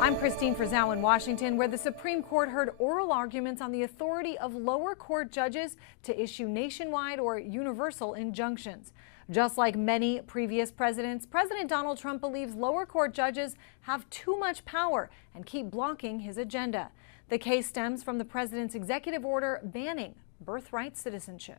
I'm Christine Frizzau in Washington, where the Supreme Court heard oral arguments on the authority of lower court judges to issue nationwide or universal injunctions. Just like many previous presidents, President Donald Trump believes lower court judges have too much power and keep blocking his agenda. The case stems from the president's executive order banning birthright citizenship.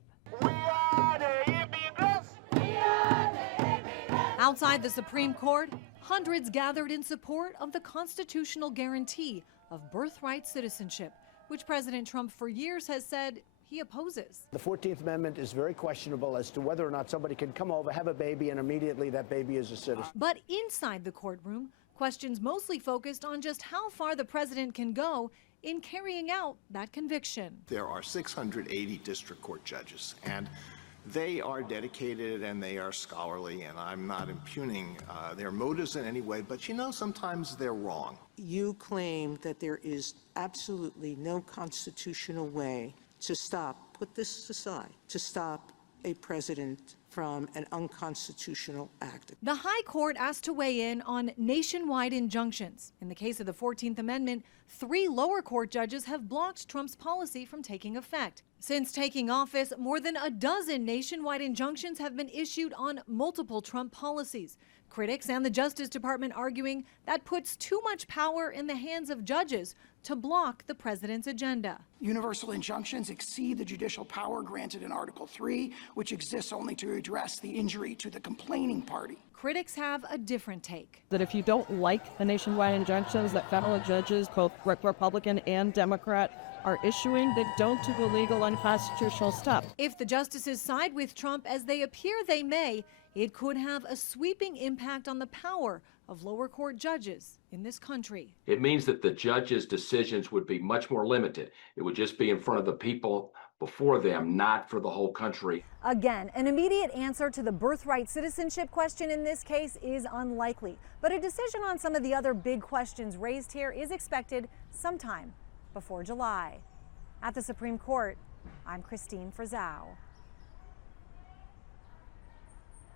Outside the Supreme Court, hundreds gathered in support of the constitutional guarantee of birthright citizenship, which President Trump for years has said he opposes. The 14th Amendment is very questionable as to whether or not somebody can come over, have a baby, and immediately that baby is a citizen. But inside the courtroom, questions mostly focused on just how far the president can go in carrying out that conviction. There are 680 district court judges, and they are dedicated and they are scholarly, and I'm not impugning their motives in any way, but sometimes they're wrong. You claim that there is absolutely no constitutional way to put this aside, to stop a president from an unconstitutional act. The High Court asked to weigh in on nationwide injunctions. In the case of the 14th Amendment, 3 lower court judges have blocked Trump's policy from taking effect. Since taking office, more than a dozen nationwide injunctions have been issued on multiple Trump policies. Critics and the Justice Department arguing that puts too much power in the hands of judges to block the president's agenda. Universal injunctions exceed the judicial power granted in Article 3, which exists only to address the injury to the complaining party. Critics have a different take. That if you don't like the nationwide injunctions that federal judges, both Republican and Democrat, are issuing, that don't do illegal, unconstitutional stuff. If the justices side with Trump, as they appear they may, it could have a sweeping impact on the power of lower court judges in this country. It means that the judges' decisions would be much more limited. It would just be in front of the people before them, not for the whole country. Again, an immediate answer to the birthright citizenship question in this case is unlikely, but a decision on some of the other big questions raised here is expected sometime before July. At the Supreme Court, I'm Christine Frizzau.